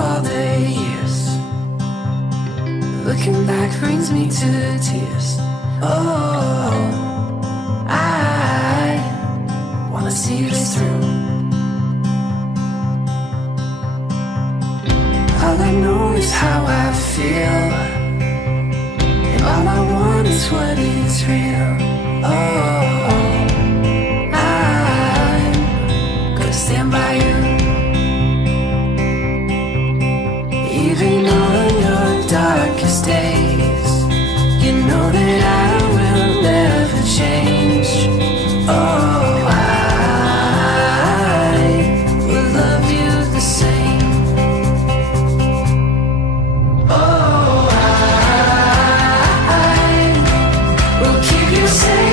all the years. Looking back brings me to tears. Oh, I wanna see this through. All I know is how I feel, and all I want is what is real. Oh, I'm gonna stand by you, even on your darkest days. You know that I will never change. Oh, I will love you the same. Oh, I will keep you safe.